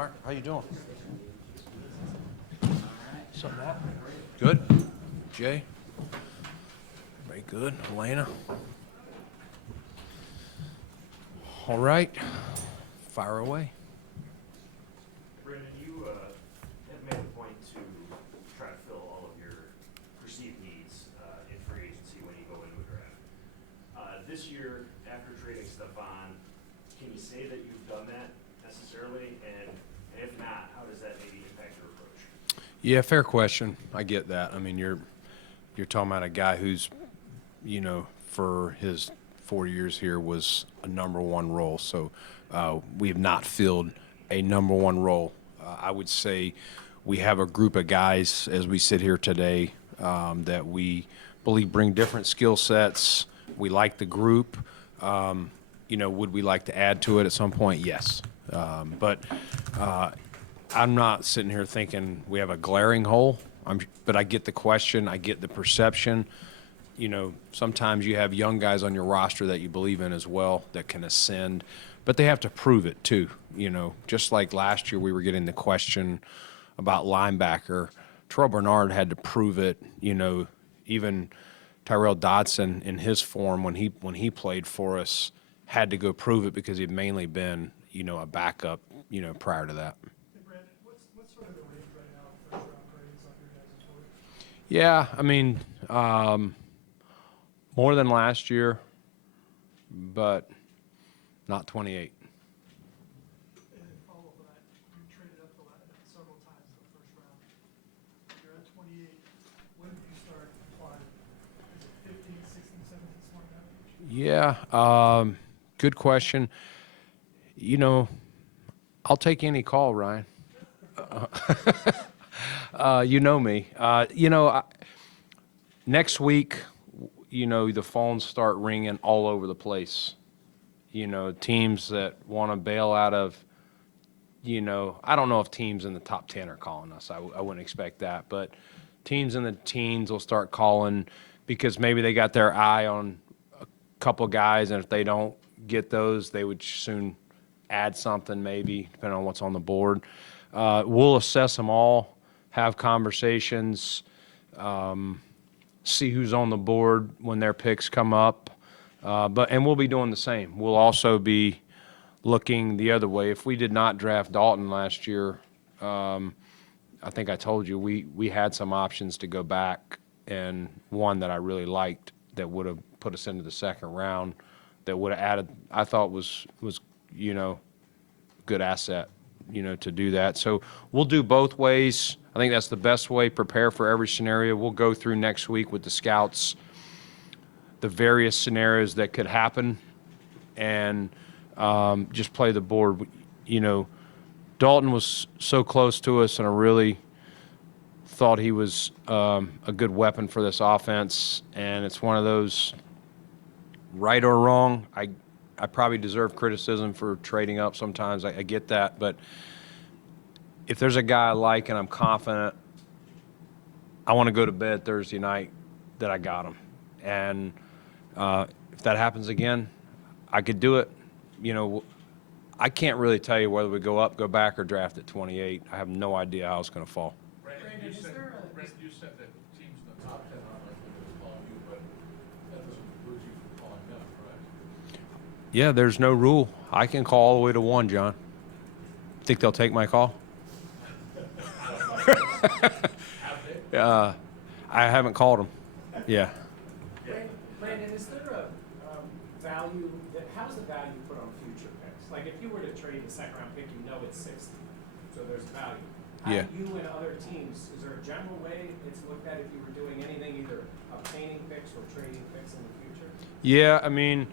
Mark, how you doing? What's up, Mark? Good. Jay? Very good. Elena? All right. Fire away. Brandon, you have made a point to try to fill all of your perceived needs in free agency when you go into a draft. This year, after trading Stephon, can you say that you've done that necessarily? And if not, how does that maybe impact your approach? Yeah, fair question. I get that. I mean, you're talking about a guy who's, for his 4 years here was a number one role. So we have not filled a number one role. I would say we have a group of guys as we sit here today that we believe bring different skill sets. We like the group. Would we like to add to it at some point? Yes. But I'm not sitting here thinking we have a glaring hole. But I get the question. I get the perception. Sometimes you have young guys on your roster that you believe in as well that can ascend, but they have to prove it too. Just like last year we were getting the question about linebacker. Terrell Bernard had to prove it. Even Tyrell Dodson in his form when he played for us had to go prove it because he'd mainly been, a backup, prior to that. Hey, Brandon, what's sort of the range right now for first round grades on your guys' board? Yeah, I mean, more than last year, but not 28. And then follow up on that, you traded up several times in the first round. You're at 28. When did you start plotting? Is it 15, 16, 17, something like that? Yeah, good question. I'll take any call, Ryan. You know me. Next week, the phones start ringing all over the place. Teams that want to bail out of, I don't know if teams in the top 10 are calling us. I wouldn't expect that. But teams in the teens will start calling because maybe they got their eye on a couple guys, and if they don't get those, they would soon add something maybe, depending on what's on the board. We'll assess them all, have conversations, see who's on the board when their picks come up. And we'll be doing the same. We'll also be looking the other way. If we did not draft Dalton last year, I think I told you, we had some options to go back, and one that I really liked that would have put us into the second round, that would have added, I thought was good asset, to do that. So we'll do both ways. I think that's the best way, prepare for every scenario. We'll go through next week with the scouts the various scenarios that could happen and just play the board. Dalton was so close to us, and I really thought he was a good weapon for this offense. And it's one of those, right or wrong, I probably deserve criticism for trading up sometimes. I get that. But if there's a guy I like and I'm confident, I want to go to bed Thursday night that I got him. And if that happens again, I could do it. I can't really tell you whether we go up, go back, or draft at 28. I have no idea how it's going to fall. Brandon, you said that teams in the top 10 aren't likely to call you, but that doesn't preclude you from calling them, correct? Yeah, there's no rule. I can call all the way to 1, John. Think they'll take my call? I haven't called them. Yeah. Brandon, is there a value, how's the value put on future picks? Like if you were to trade the second round pick, it's 60, so there's value. How Yeah. do you and other teams, is there a general way it's looked at if you were doing anything, either obtaining picks or trading picks in the future? Yeah, I mean,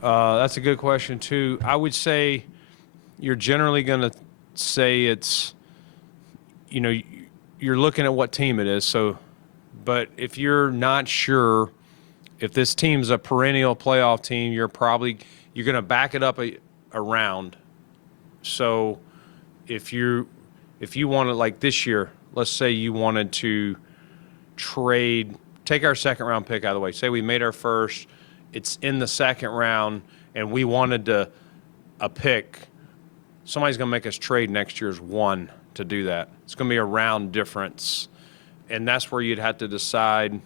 that's a good question too. I would say you're generally going to say it's, you're looking at what team it is. So, but if you're not sure if this team's a perennial playoff team, you're going to back it up a round. So if you wanted, like this year, let's say you wanted to take our second round pick out of the way. Say we made our first, it's in the second round, and we wanted a pick somebody's going to make us trade next year's one to do that. It's going to be a round difference. And that's where you'd have to decide,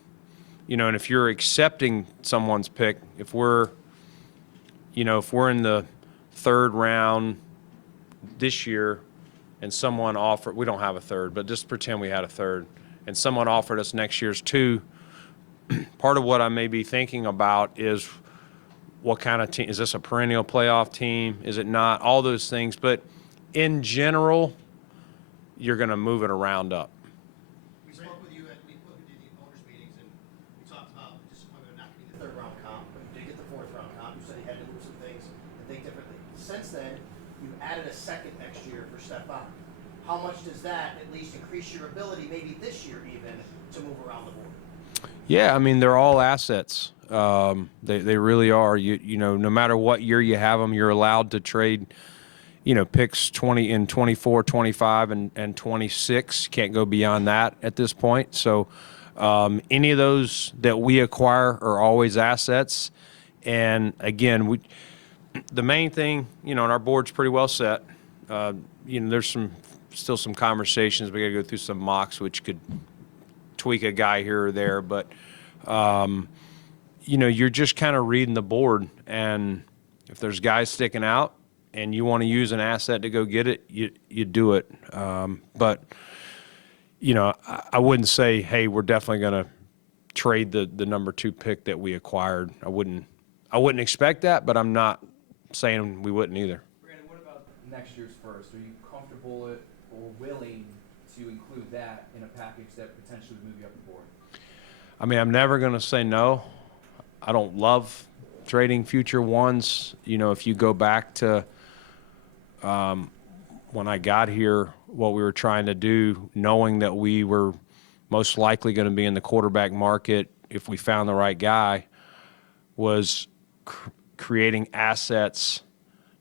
and if you're accepting someone's pick, if we're in the third round this year and someone offered, we don't have a third, but just pretend we had a third, and someone offered us next year's two, part of what I may be thinking about is what kind of team, is this a perennial playoff team? Is it not? All those things. But in general, you're going to move it around up. We spoke with you at, we did the owners meetings, and we talked about disappointment of not getting the third round comp, but you did get the fourth round comp. You said you had to move some things and think differently. Since then, you added a second next year for Stephon. How much does that at least increase your ability, maybe this year even, to move around the board? Yeah, I mean, they're all assets. They really are. No matter what year you have them, you're allowed to trade, picks 20 in 24, 25, and 26. Can't go beyond that at this point. So any of those that we acquire are always assets. And again, the main thing, and our board's pretty well set. There's still some conversations. We got to go through some mocks, which could tweak a guy here or there, but you're just kind of reading the board, and if there's guys sticking out and you want to use an asset to go get it, you do it. But I wouldn't say, hey, we're definitely going to trade the number 2 pick that we acquired. I wouldn't expect that, but I'm not saying we wouldn't either. Brandon, what about next year's first? Are you comfortable or willing to include that in a package that potentially would move you up the board? I mean, I'm never going to say no. I don't love trading future ones. If you go back to when I got here, what we were trying to do, knowing that we were most likely going to be in the quarterback market if we found the right guy, was creating assets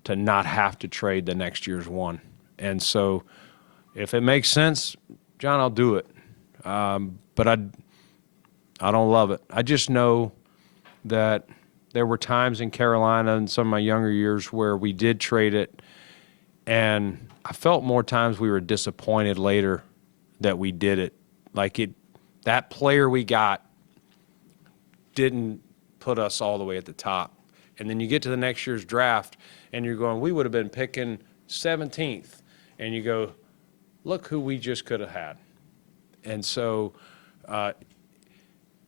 to not have to trade the next year's one. And so if it makes sense, John, I'll do it. But I don't love it. I just know that there were times in Carolina in some of my younger years where we did trade it, and I felt more times we were disappointed later that we did it. That player we got didn't put us all the way at the top. And then you get to the next year's draft, and you're going, we would have been picking 17th. And you go, look who we just could have had. And so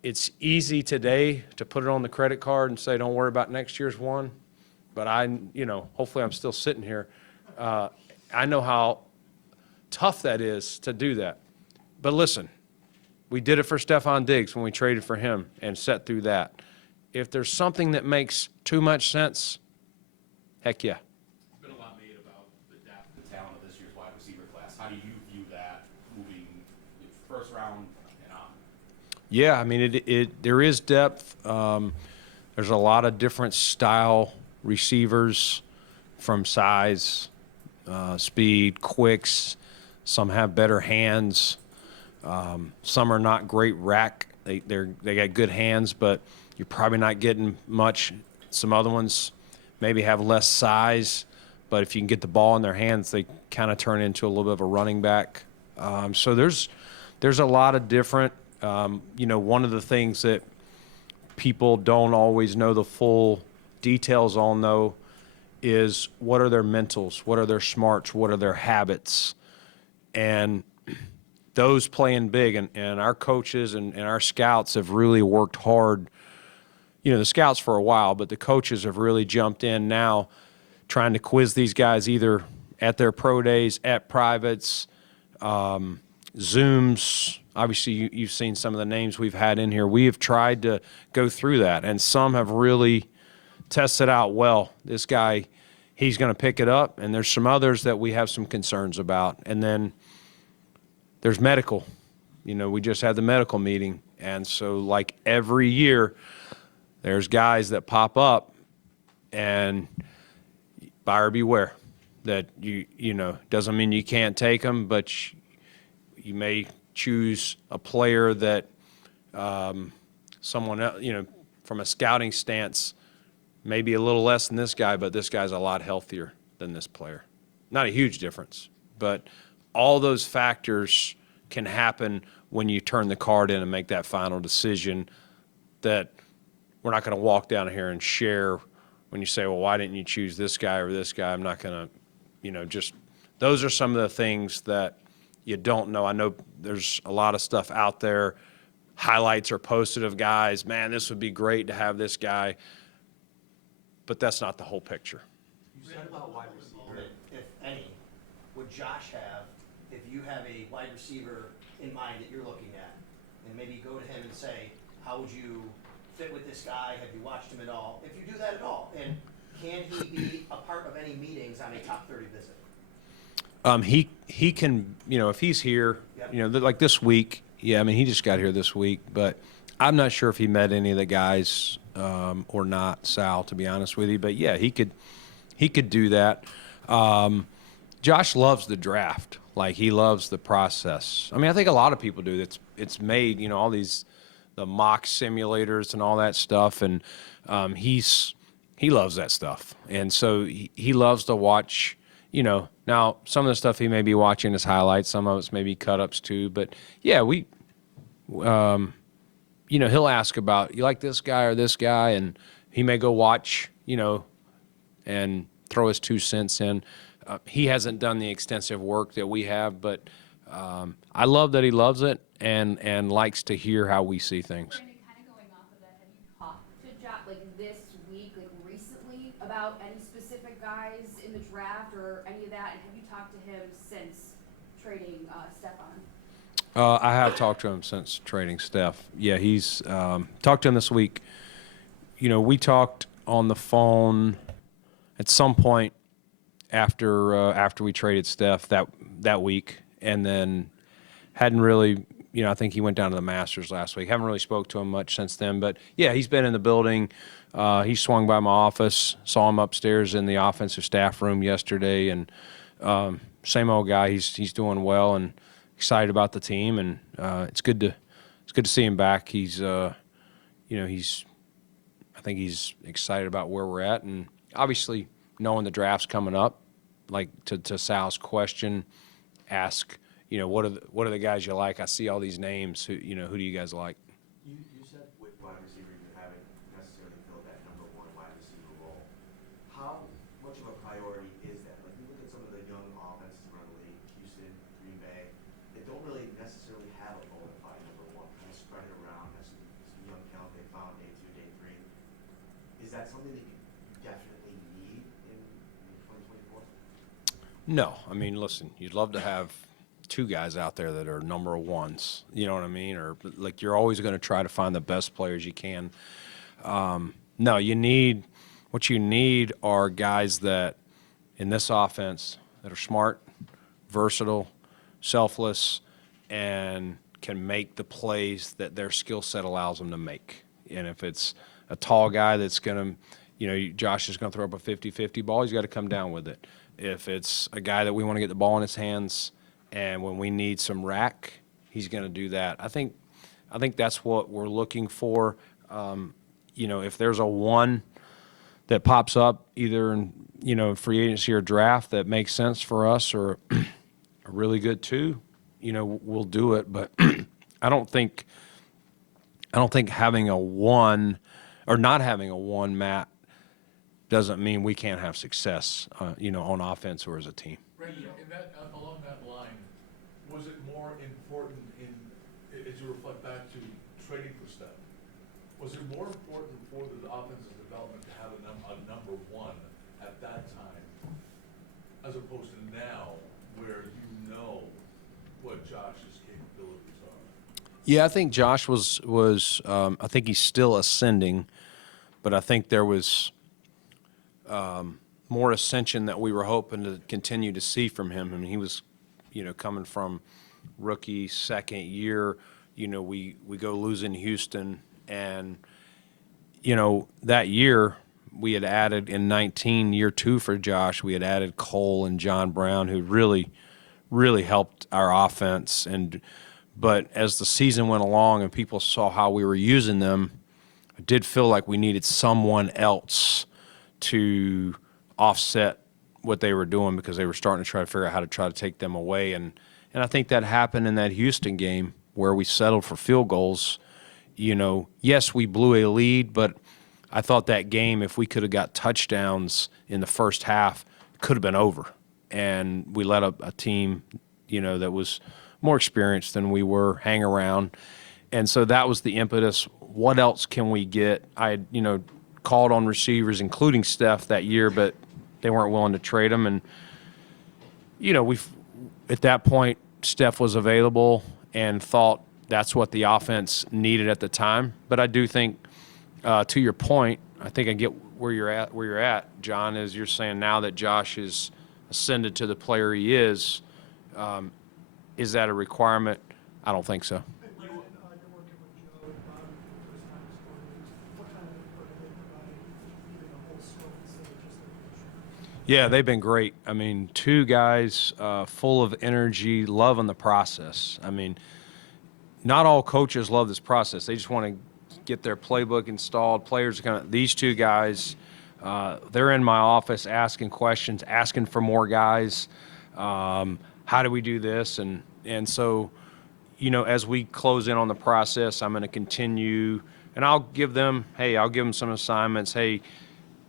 it's easy today to put it on the credit card and say, don't worry about next year's one. But hopefully I'm still sitting here. I know how tough that is to do that. But listen, we did it for Stephon Diggs when we traded for him and set through that. If there's something that makes too much sense, heck yeah. There's been a lot made about the depth, the talent of this year's wide receiver class. How do you view that moving first round and on? Yeah, I mean, there is depth. There's a lot of different style receivers, from size, speed, quicks. Some have better hands. Some are not great rack. They got good hands, but you're probably not getting much. Some other ones maybe have less size, but if you can get the ball in their hands, they kind of turn into a little bit of a running back. So there's a lot of different. One of the things that people don't always know the full details on, though, is what are their mentals, what are their smarts, what are their habits, and those playing big. And our coaches and our scouts have really worked hard. The scouts for a while, but the coaches have really jumped in now, trying to quiz these guys either at their pro days, at privates, Zooms. Obviously, you've seen some of the names we've had in here. We have tried to go through that, and some have really tested out well. This guy, he's going to pick it up, and there's some others that we have some concerns about. And then there's medical. We just had the medical meeting, and so like every year, there's guys that pop up, and buyer beware. That doesn't mean you can't take them, but you may choose a player that someone else, from a scouting stance, maybe a little less than this guy, but this guy's a lot healthier than this player. not a huge difference, but all those factors can happen when you turn the card in and make that final decision. That we're not going to walk down here and share when you say, well, why didn't you choose this guy or this guy? I'm not going to, just those are some of the things that you don't know. I know there's a lot of stuff out there. Highlights are posted of guys. Man, this would be great to have this guy. But that's not the whole picture. You said about wide receiver, if any, would Josh have, if you have a wide receiver in mind that you're looking at, and maybe go to him and say, how would you fit with this guy? Have you watched him at all? If you do that at all, and can he be a part of any meetings on a top 30 visit? He can, if he's here, Yep. like this week. Yeah, I mean, he just got here this week, but I'm not sure if he met any of the guys or not, Sal, to be honest with you. But yeah, he could do that. Josh loves the draft. Like, he loves the process. I mean, I think a lot of people do. It's made, all the mock simulators and all that stuff, and he loves that stuff. And so he loves to watch, now some of the stuff he may be watching is highlights, some of it's maybe cut-ups too, but yeah, he'll ask about, you like this guy or this guy, and he may go watch, and throw his 2 cents in. He hasn't done the extensive work that we have, but I love that he loves it and likes to hear how we see things. Brandon, kind of going off of that, have you talked to Josh, like this week, like recently, about any specific guys in the draft or any of that? And have you talked to him since trading Stephon? I have talked to him since trading Steph. Yeah, he's talked to him this week. We talked on the phone at some point after we traded Steph that week, and then hadn't really, I think he went down to the Masters last week. Haven't really spoke to him much since then, but yeah, he's been in the building. He swung by my office, saw him upstairs in the offensive staff room yesterday, and same old guy. He's doing well and excited about the team, and it's good to see him back. He's I think he's excited about where we're at, and obviously knowing the draft's coming up, like to Sal's question, ask, what are the guys you like? I see all these names. Who do you guys like? You said with wide receiver you haven't necessarily filled that number one wide receiver role. How much of a priority is that? Like, you look at some of the young offenses around the league, Houston, Green Bay, they don't really necessarily have a bona fide number one. Kind of spread it around, have some young talent they found day 2, day 3. Is that something that you definitely need in 2024? No, I mean, listen, you'd love to have 2 guys out there that are number ones, you know what I mean? Or like, you're always going to try to find the best players you can. No, what you need are guys that in this offense that are smart, versatile, selfless, and can make the plays that their skill set allows them to make. And if it's a tall guy that's going to, Josh is going to throw up a 50-50 ball, he's got to come down with it. If it's a guy that we want to get the ball in his hands, and when we need some rack, he's going to do that. I think that's what we're looking for. If there's a one that pops up either in free agency or draft that makes sense for us, or a really good 2, we'll do it. But I don't think having a 1 or not having a 1, Matt, doesn't mean we can't have success, on offense or as a team. Brandon, along that line, was it more important as you reflect back to trading for Steph, was it more important for the offensive development to have a number 1 at that time, as opposed to now, where you know what Josh's capabilities are? Yeah, I think Josh was I think he's still ascending, but I think there was more ascension that we were hoping to continue to see from him. I mean, he was, coming from rookie second year, we go losing Houston, and, that year we had added in 19, year 2 for Josh, we had added Cole and John Brown, who really, really helped our offense. But as the season went along and people saw how we were using them, I did feel like we needed someone else to offset what they were doing because they were starting to try to figure out how to try to take them away. And I think that happened in that Houston game where we settled for field goals. You know, yes, we blew a lead, but I thought that game, if we could have got touchdowns in the first half, could have been over. And we let a team, you know, that was more experienced than we were hang around. And so that was the impetus. What else can we get? I had, you know, called on receivers, including Steph that year, but they weren't willing to trade him. And, you know, at that point, Steph was available and thought that's what the offense needed at the time. But I do think, to your point, I think I get where you're at, John, is you're saying now that Josh is ascended to the player he is that a requirement? I don't think so. Hey, Brandon, you're working with Joe and Bobby for the first time as coordinators. What kind of input are they providing, even a whole scope instead of just their position? Yeah, they've been great. I mean, two guys full of energy, loving the process. I mean, not all coaches love this process. They just want to get their playbook installed. Players are kind of, these two guys, they're in my office asking questions, asking for more guys. How do we do this? And so, you know, as we close in on the process, I'm going to continue, and I'll give them some assignments. Hey,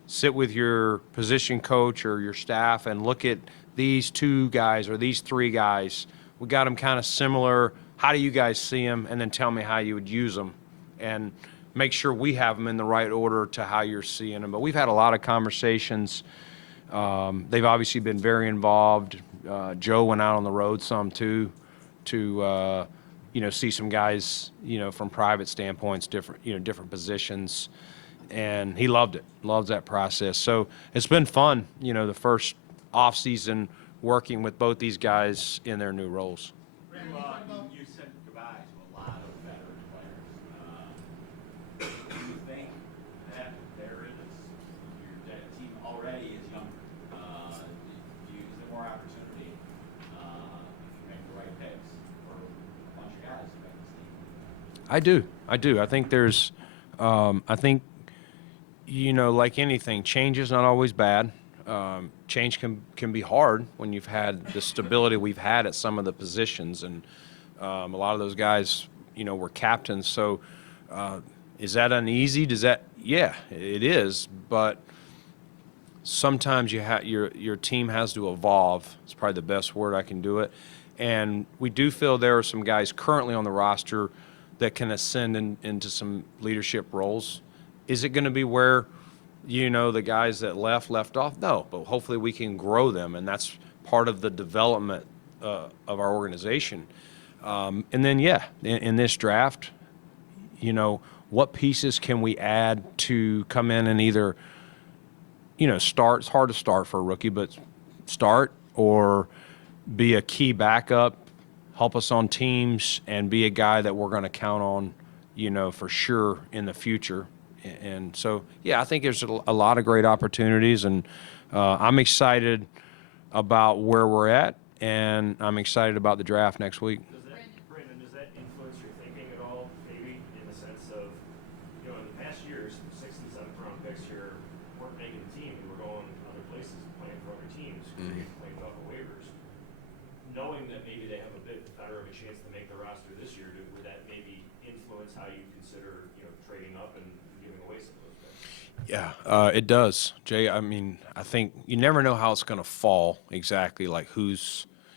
sit with your position coach or your staff and look at these two guys or these three guys. We got them kind of similar. How do you guys see them? And then tell me how you would use them. And make sure we have them in the right order to how you're seeing them. But we've had a lot of conversations. They've obviously been very involved. Joe went out on the road some too, to you know, see some guys, you know, from private standpoints, different positions, and he loved it. Loves that process. So it's been fun, you know, the first off season working with both these guys in their new roles. You said goodbye to a lot of veteran players. Do you think that your team already is younger? Is there more opportunity if you make the right picks for a bunch of guys to make this team? I do. I think there's, you know, like anything, change is not always bad. Change can be hard when you've had the stability we've had at some of the positions, and a lot of those guys, you know, were captains. So is that uneasy? Yeah, it is. But sometimes your team has to evolve. It's probably the best word I can do it. And we do feel there are some guys currently on the roster that can ascend into some leadership roles. Is it going to be where, you know, the guys that left off? No, but hopefully we can grow them, and that's part of the development of our organization. And then, in this draft, you know, what pieces can we add to come in and either, you know, start? It's hard to start for a rookie, but start or be a key backup, help us on teams, and be a guy that we're going to count on, you know, for sure in the future. And so, I think there's a lot of great opportunities, and I'm excited about where we're at, and I'm excited about the draft next week. Brandon, does that influence your thinking at all, maybe, in the sense of, you know, in the past years, 6th and 7th round picks here weren't making the team. They were going other places, playing for other teams, playing off of waivers. Knowing that maybe they have a bit better of a chance to make the roster this year, would that maybe influence how you consider, you know, trading up and giving away some of those picks? Yeah, it does, Jay. I mean, I think you never know how it's going to fall exactly, like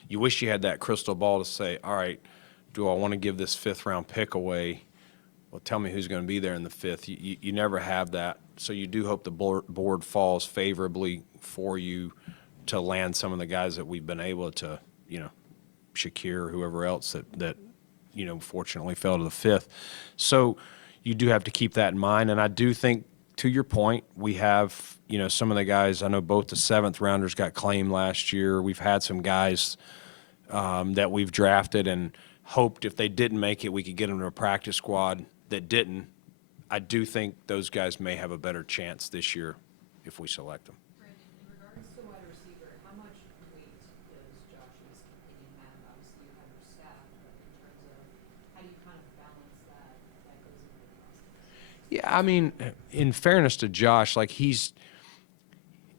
you wish you had that crystal ball to say, all right, do I want to give this 5th round pick away? Well, tell me who's going to be there in the 5th. You never have that. So you do hope the board falls favorably for you to land some of the guys that we've been able to, you know, Shakir or whoever else that you know, fortunately fell to the 5th. So you do have to keep that in mind. And I do think, to your point, we have, you know, some of the guys, I know both the 7th rounders got claimed last year. We've had some guys that we've drafted and hoped if they didn't make it, we could get them to a practice squad that didn't. I do think those guys may have a better chance this year if we select them. Brandon, in regards to wide receiver, how much weight does Josh's opinion have? Obviously, you have your staff, but in terms of how do you kind of balance that goes into the process? Yeah, I mean, in fairness to Josh, like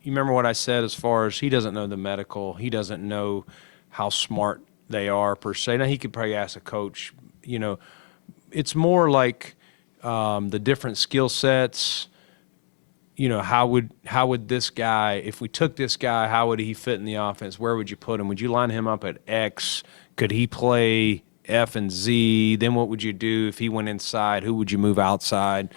you remember what I said as far as he doesn't know the medical, he doesn't know how smart they are per se. Now he could probably ask a coach. You know, it's more like the different skill sets. You know, how would this guy, if we took this guy, how would he fit in the offense? Where would you put him? Would you line him up at X? Could he play F and Z? Then what would you do if he went inside? Who would you move outside?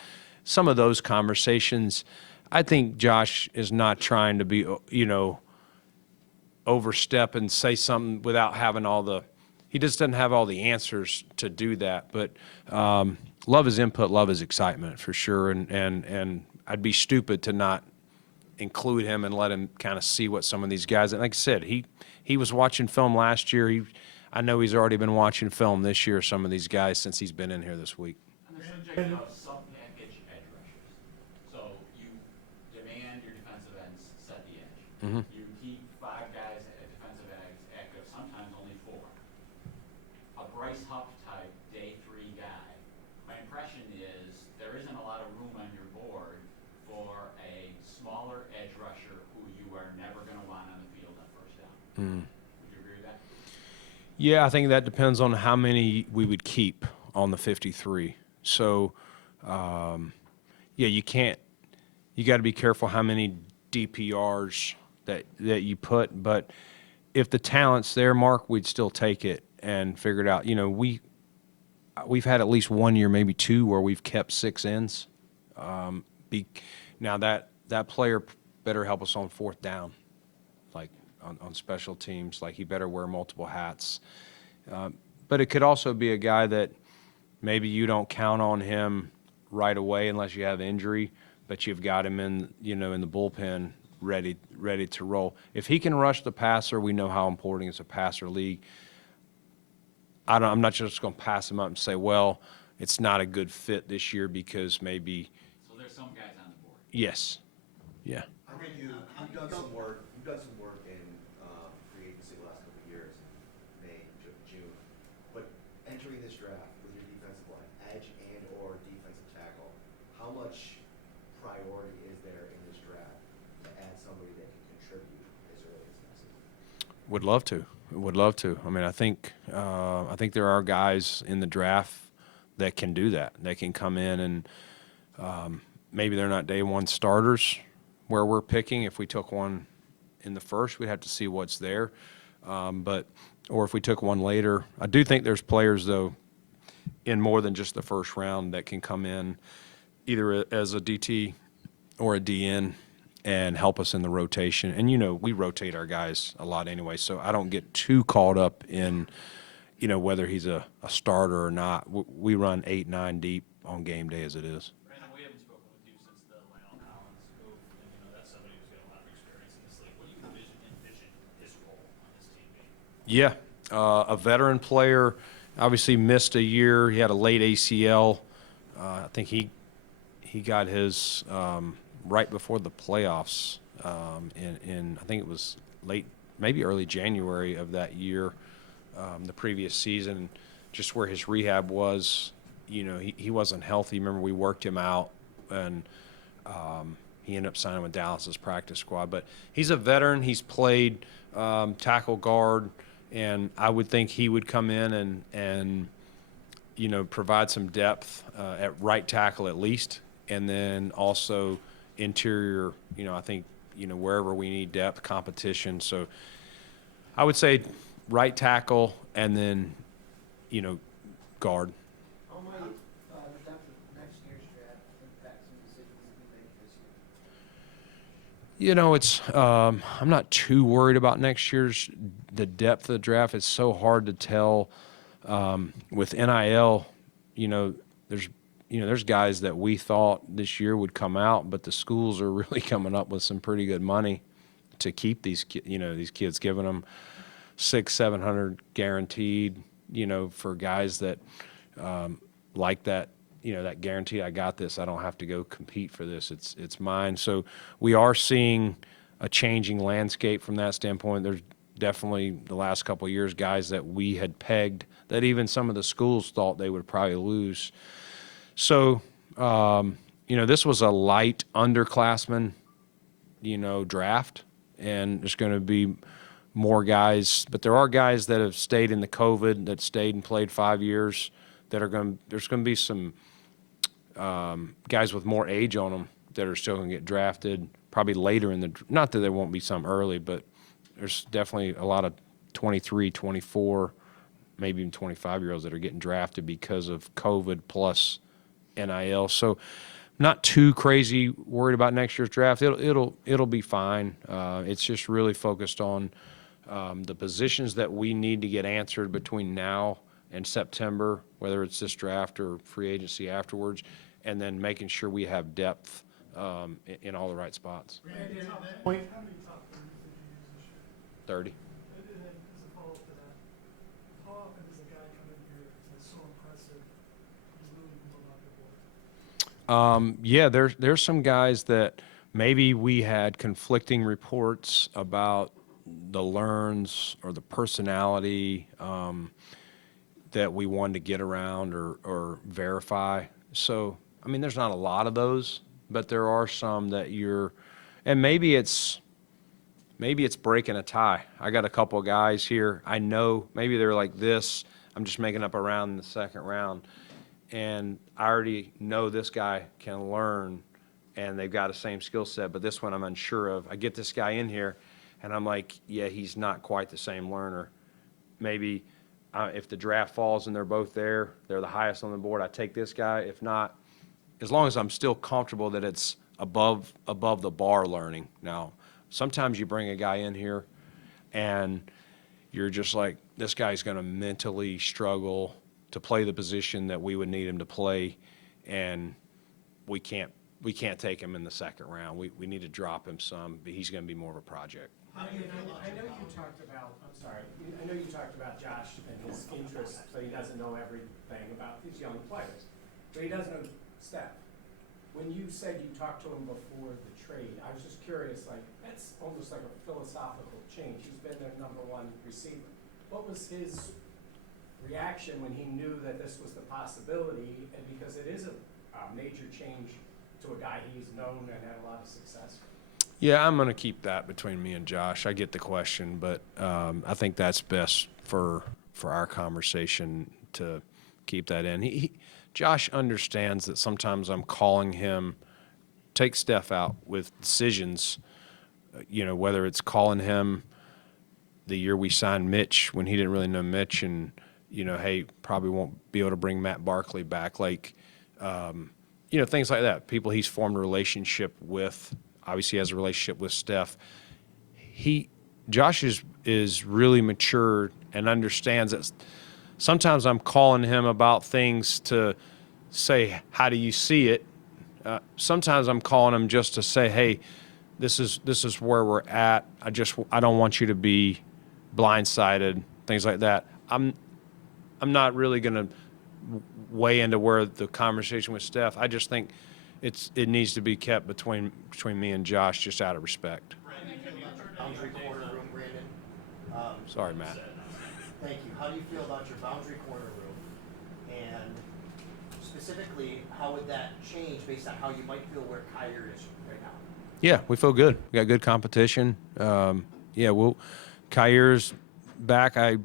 Some of those conversations. I think Josh is not trying to be, you know, overstep and say something without having all the, he just doesn't have all the answers to do that. But love his input, love his excitement for sure. And I'd be stupid to not include him and let him kind of see what some of these guys, and like I said, he was watching film last year. I know he's already been watching film this year, some of these guys, since he's been in here this week. On the subject of sub-package edge rushers, so you demand your defensive ends set the edge. Mm-hmm. You keep 5 guys at defensive ends active, sometimes only 4. A Bryce Huff type day 3 guy, my impression is there isn't a lot of room on your board for a smaller edge rusher who you are never going to want on the field on first down. Mm. Would you agree with that? Yeah, I think that depends on how many we would keep on the 53. So, yeah, you got to be careful how many DPRs that you put. But if the talent's there, Mark, we'd still take it and figure it out. You know, we've had at least 1 year, maybe 2, where we've kept 6 ends. Now that player better help us on 4th down, like on special teams. Like he better wear multiple hats. But it could also be a guy that maybe you don't count on him right away unless you have injury, but you've got him in the bullpen ready to roll. If he can rush the passer, we know how important it's a passer league. I'm not just going to pass him up and say, well, it's not a good fit this year because maybe. So there's some guys on the board. Yes. Yeah. I think you've done some work. You've done some work in free agency the last couple of years, May, June. But entering this draft with your defensive line, edge and or defensive tackle, how much priority is there in this draft to add somebody that can contribute as early as next season? Would love to. Would love to. I mean, I think there are guys in the draft that can do that. They can come in and maybe they're not day one starters where we're picking. If we took one in the first, we'd have to see what's there. Or if we took one later, I do think there's players though in more than just the first round that can come in either as a DT or a DN and help us in the rotation. And, we rotate our guys a lot anyway, so I don't get too caught up in, whether he's a starter or not. We run 8, 9 deep on game day as it is. Brandon, we haven't spoken with you since the Lionel Collins move, and that's somebody who's got a lot of experience in this league. What do you envision his role on this team being? Yeah, a veteran player, obviously missed a year. He had a late ACL. I think he got his right before the playoffs in I think it was late, maybe early January of that year, the previous season, just where his rehab was. He wasn't healthy. Remember, we worked him out, and he ended up signing with Dallas's practice squad. But he's a veteran. He's played tackle guard, and I would think he would come in and provide some depth at right tackle at least, and then also interior, I think, wherever we need depth, competition. So I would say right tackle and then, guard. How might the depth of next year's draft impact some decisions that you make this year? It's I'm not too worried about next year's. The depth of the draft is so hard to tell. With NIL, there's guys that we thought this year would come out, but the schools are really coming up with some pretty good money to keep these kids, giving them $600-700 guaranteed, for guys that like that, that guarantee. I got this. I don't have to go compete for this. It's mine. So we are seeing a changing landscape from that standpoint. There's definitely the last couple of years guys that we had pegged that even some of the schools thought they would probably lose. So, this was a light underclassman draft, and there's going to be more guys. But there are guys that have stayed in the COVID, that stayed and played 5 years, that are going. There's going to be some guys with more age on them that are still going to get drafted probably later in the. Not that there won't be some early, but there's definitely a lot of 23, 24, maybe even 25-year-olds that are getting drafted because of COVID plus NIL. So not too crazy worried about next year's draft. It'll be fine. It's just really focused on the positions that we need to get answered between now and September, whether it's this draft or free agency afterwards, and then making sure we have depth in all the right spots. Randy, how many top 30s did you use this year? 30. And then as a follow-up to that, how often does a guy come in here that's so impressive, you really can build out your board? Yeah, there's some guys that maybe we had conflicting reports about the learns or the personality that we wanted to get around or verify. So, I mean, there's not a lot of those, but there are some that and maybe it's breaking a tie. I got a couple of guys here. I know maybe they're like this. I'm just making up a round in the second round. And I already know this guy can learn, and they've got the same skill set, but this one I'm unsure of. I get this guy in here, and I'm like, yeah, he's not quite the same learner. Maybe if the draft falls and they're both there, they're the highest on the board, I take this guy. If not, as long as I'm still comfortable that it's above the bar learning. Now, sometimes you bring a guy in here, and you're just like, this guy's going to mentally struggle to play the position that we would need him to play, and we can't take him in the second round. We need to drop him some, but he's going to be more of a project. I know you talked about, I know you talked about Josh and his interest, so he doesn't know everything about these young players, but he does know Steph. When you said you talked to him before the trade, I was just curious, like, that's almost like a philosophical change. He's been their #1 receiver. What was his reaction when he knew that this was the possibility, and because it is a major change to a guy he's known and had a lot of success? Yeah, I'm going to keep that between me and Josh. I get the question, but I think that's best for our conversation to keep that in. Josh understands that sometimes I'm calling him, take Steph out with decisions, whether it's calling him the year we signed Mitch when he didn't really know Mitch, and, hey, probably won't be able to bring Matt Barkley back. Like, things like that. People he's formed a relationship with. Obviously has a relationship with Steph. Josh is really matured and understands that sometimes I'm calling him about things to say, how do you see it? Sometimes I'm calling him just to say, hey, this is where we're at. I don't want you to be blindsided, things like that. I'm not really going to weigh into where the conversation with Steph. I just think it needs to be kept between me and Josh, just out of respect. Boundary corner room, Brandon. Sorry, Matt. Thank you. How do you feel about your boundary corner room? And specifically, how would that change based on how you might feel where Kyrie is right now? Yeah, we feel good. We got good competition. Kyrie's back. I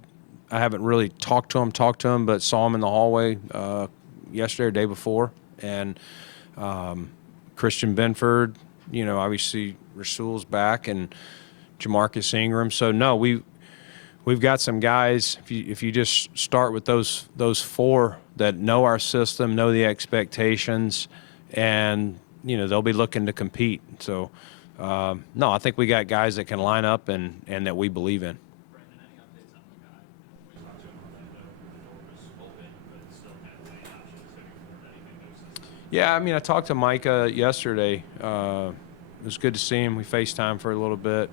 haven't really talked to him, but saw him in the hallway yesterday or day before. And Christian Benford, obviously Rasul's back, and Jamarcus Ingram. So no, we've got some guys. If you just start with those four that know our system, know the expectations, and they'll be looking to compete. So no, I think we got guys that can line up and that we believe in. Brandon, any updates on the guy? We talked to him about the door was open, but it still had many options. Have you heard anything new since? Yeah, I mean, I talked to Micah yesterday. It was good to see him. We FaceTimed for a little bit,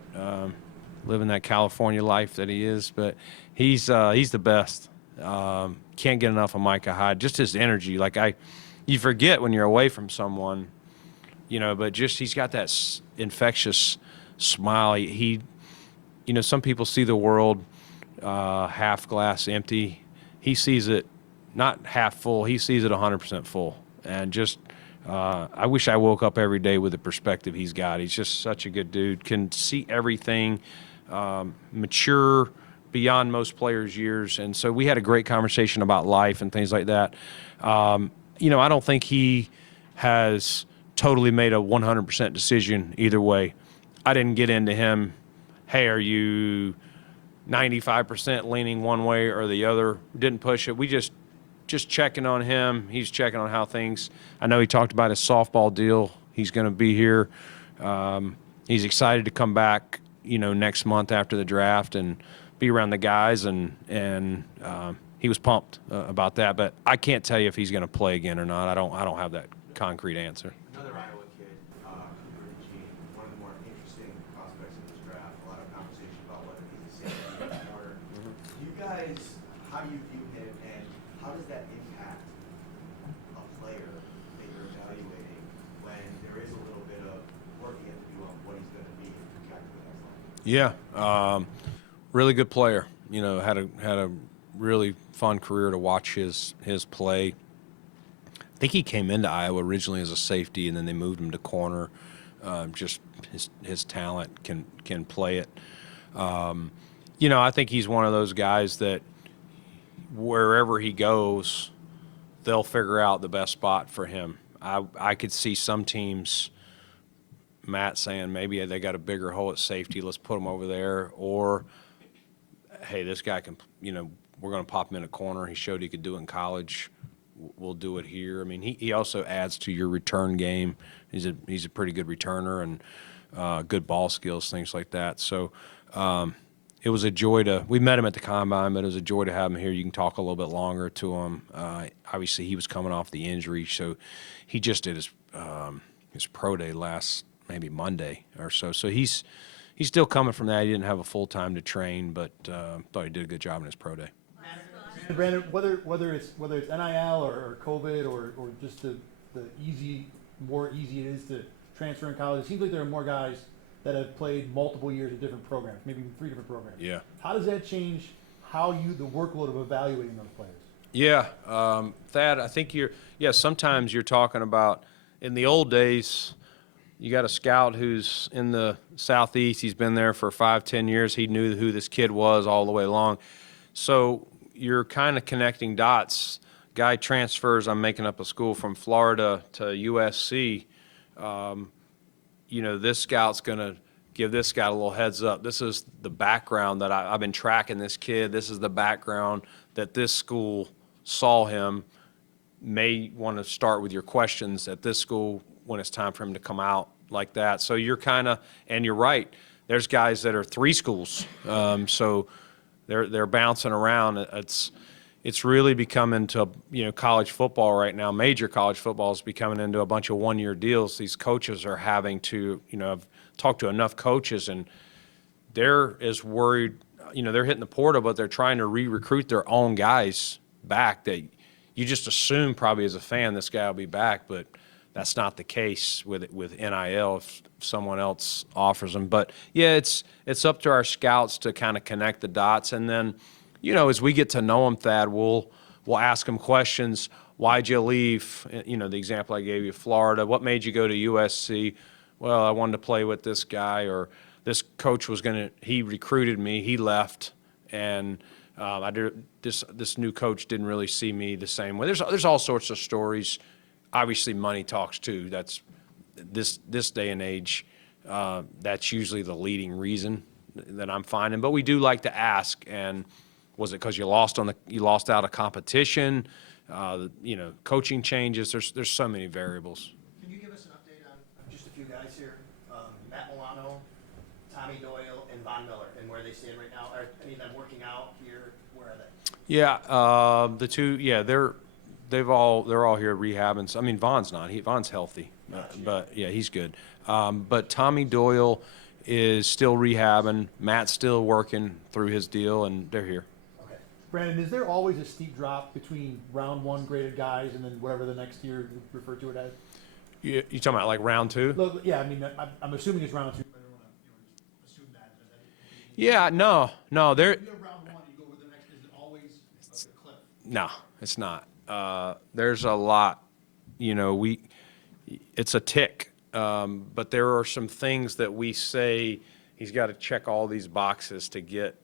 living that California life that he is. But he's the best. Can't get enough of Micah Hyde. Just his energy. Like you forget when you're away from someone, but just he's got that infectious smile. Some people see the world half glass empty. He sees it not half full. He sees it 100% full. And just I wish I woke up every day with the perspective he's got. He's just such a good dude, can see everything, mature beyond most players' years. And so we had a great conversation about life and things like that. You know, I don't think he has totally made a 100% decision either way. I didn't get into him, hey, are you 95% leaning one way or the other? Didn't push it. We just checking on him. He's checking on how things. I know he talked about his softball deal. He's going to be here. He's excited to come back, you know, next month after the draft and be around the guys, and he was pumped about that. But I can't tell you if he's going to play again or not. I don't have that concrete answer. Another Iowa kid, Gene, one of the more interesting prospects in this draft. A lot of conversation about whether he's a safety or a corner. You guys, how do you view him, and how does that impact a player that you're evaluating when there is a little bit of work you have to do on what he's going to be if you got to the next level? Yeah, really good player. You know, had a really fun career to watch his play. I think he came into Iowa originally as a safety, and then they moved him to corner. Just his talent can play it. You know, I think he's one of those guys that wherever he goes, they'll figure out the best spot for him. I could see some teams, Matt, saying maybe they got a bigger hole at safety, let's put him over there. Or, hey, this guy can, you know, we're going to pop him in a corner. He showed he could do it in college. We'll do it here. I mean, he also adds to your return game. He's a pretty good returner and good ball skills, things like that. So it was a joy we met him at the Combine, but it was a joy to have him here. You can talk a little bit longer to him. Obviously, he was coming off the injury, so he just did his pro day last maybe Monday or so. So he's still coming from that. He didn't have a full time to train, but thought he did a good job in his pro day. Brandon, whether it's NIL or COVID or just the more easy it is to transfer in college, it seems like there are more guys that have played multiple years at different programs, maybe even 3 different programs. Yeah. How does that change the workload of evaluating those players? Yeah, Thad, I think sometimes you're talking about, in the old days, you got a scout who's in the Southeast. He's been there for 5-10 years. He knew who this kid was all the way along. So you're kind of connecting dots. Guy transfers, I'm making up a school, from Florida to USC. You know, this scout's going to give this guy a little heads up. This is the background that I've been tracking this kid. This is the background that this school saw him. May want to start with your questions at this school when it's time for him to come out like that. So you're kind of, and you're right, there's guys that are 3 schools. So they're bouncing around. It's really becoming to, you know, college football right now. Major college football is becoming into a bunch of one-year deals. These coaches are having to, you know, I've talked to enough coaches, and they're as worried, you know, they're hitting the portal, but they're trying to re-recruit their own guys back that you just assume probably as a fan this guy will be back, but that's not the case with NIL if someone else offers them. But yeah, it's up to our scouts to kind of connect the dots, and then, you know, as we get to know them, Thad, we'll ask them questions. Why'd you leave? You know, the example I gave you, Florida. What made you go to USC? Well, I wanted to play with this guy, or this coach he recruited me, he left, and this new coach didn't really see me the same way. There's all sorts of stories. Obviously, money talks too. That's this day and age. That's usually the leading reason that I'm finding. But we do like to ask. And was it because you lost out of competition? You know, coaching changes. There's so many variables. Can you give us an update on just a few guys here? Matt Milano, Tommy Doyle, and Von Miller, and where they stand right now. Are any of them working out here? Where are they? Yeah, the two. Yeah, they're all here rehabbing. I mean, Von's not. Von's healthy, but yeah, he's good. But Tommy Doyle is still rehabbing. Matt's still working through his deal, and they're here. Okay. Brandon, is there always a steep drop between round 1 graded guys and then whatever the next year you refer to it as? You talking about like round 2? Look, yeah, I mean, I'm assuming it's round 2. But I don't want to assume that. Yeah, no. There. You go round 1, you go with the next. Is it always a cliff? No, it's not. There's a lot. You know, it's a tick. But there are some things that we say he's got to check all these boxes to get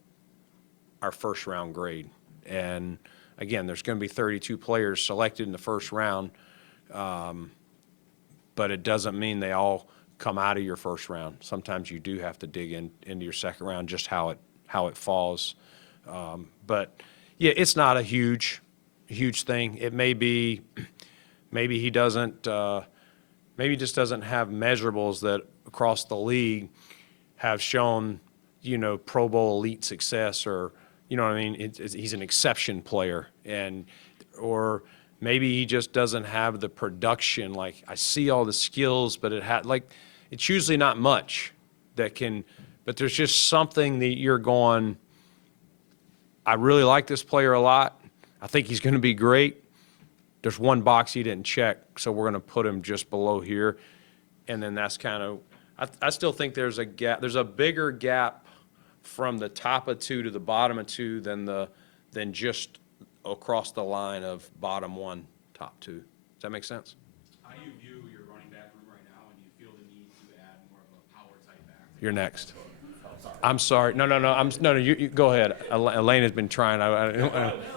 our first round grade. And again, there's going to be 32 players selected in the first round, but it doesn't mean they all come out of your first round. Sometimes you do have to dig into your second round, just how it falls. But yeah, it's not a huge thing. It may be, maybe he doesn't, maybe he just doesn't have measurables that across the league have shown, you know, Pro Bowl elite success, or, you know what I mean? He's an exception player, or maybe he just doesn't have the production. Like, I see all the skills, but it's usually not much that can, but there's just something that you're going, I really like this player a lot. I think he's going to be great. There's one box he didn't check, so we're going to put him just below here. And then that's kind of, I still think there's a gap. There's a bigger gap from the top of 2 to the bottom of 2 than just across the line of bottom 1, top 2. Does that make sense? How do you view your running back room right now, and do you feel the need to add more of a power type back? You're next. I'm sorry. No. No. You go ahead. Elaine has been trying.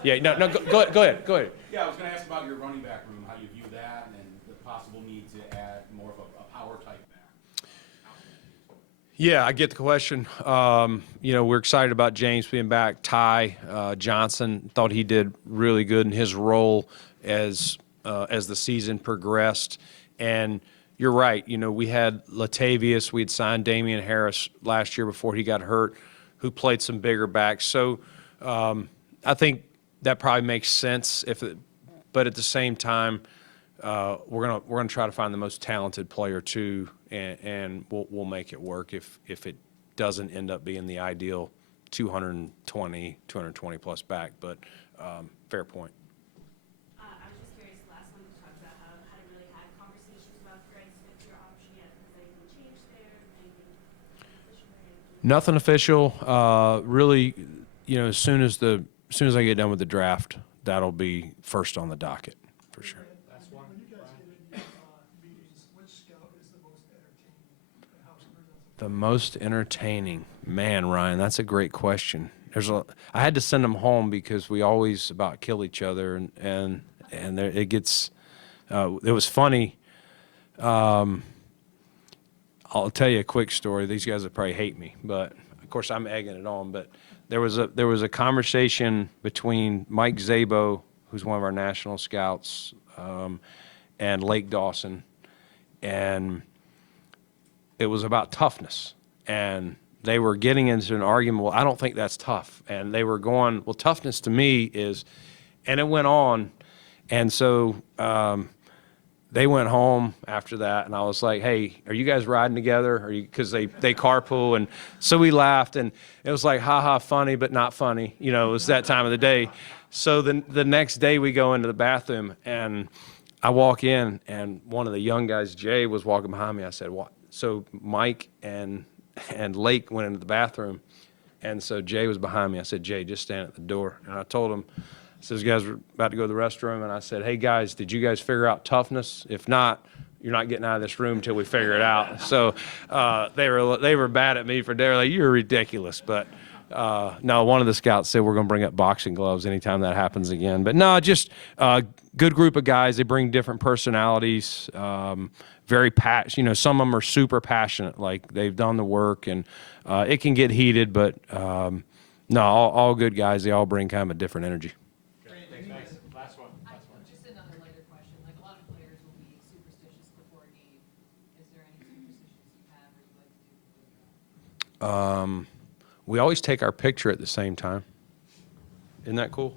Yeah. No. Go ahead. Yeah, I was going to ask about your running back room, how you view that, and the possible need to add more of a power type back. Yeah, I get the question. You know, we're excited about James being back. Ty Johnson, thought he did really good in his role as the season progressed. And you're right. You know, we had Latavius. We had signed Damian Harris last year before he got hurt, who played some bigger backs. So I think that probably makes sense. But at the same time, we're gonna try to find the most talented player too, and we'll make it work if it doesn't end up being the ideal 220 plus back. But fair point. I was just curious, last one you talked about how hadn't really had conversations about Greg's fifth-year option yet. Has anything changed there? Anything official or anything? Nothing official. Really, you know, as soon as I get done with the draft, that'll be first on the docket for sure. When you guys get in meetings, which scout is the most entertaining and how it presents? The most entertaining, man, Ryan, that's a great question. I had to send them home because we always about kill each other, and there, it gets. It was funny. I'll tell you a quick story. These guys would probably hate me, but of course I'm egging it on. But there was a conversation between Mike Szabo, who's one of our national scouts, and Lake Dawson, and it was about toughness. And they were getting into an argument, well, I don't think that's tough. And they were going, well, toughness to me is, and it went on. And so they went home after that, and I was like, hey, are you guys riding together? Because they carpool. And so we laughed, and it was like, ha-ha, funny, but not funny. You know, it was that time of the day. So the next day we go into the bathroom, and I walk in, and one of the young guys, Jay, was walking behind me. I said, what? So Mike and Lake went into the bathroom, and so Jay was behind me. I said, Jay, just stand at the door. And I told him, I said, these guys were about to go to the restroom, and I said, hey, guys, did you guys figure out toughness? If not, you're not getting out of this room until we figure it out. So they were bad at me for they were like, you're ridiculous. But no, one of the scouts said we're going to bring up boxing gloves anytime that happens again. But no, just good group of guys. They bring different personalities. Very passionate. You know, some of them are super passionate. Like, they've done the work, and it can get heated. But no, all good guys. They all bring kind of a different energy. Last one. Just another lighter question. Like, a lot of players will be superstitious before a game. Is there any superstitions you have or you like to do before the draft? We always take our picture at the same time. Isn't that cool?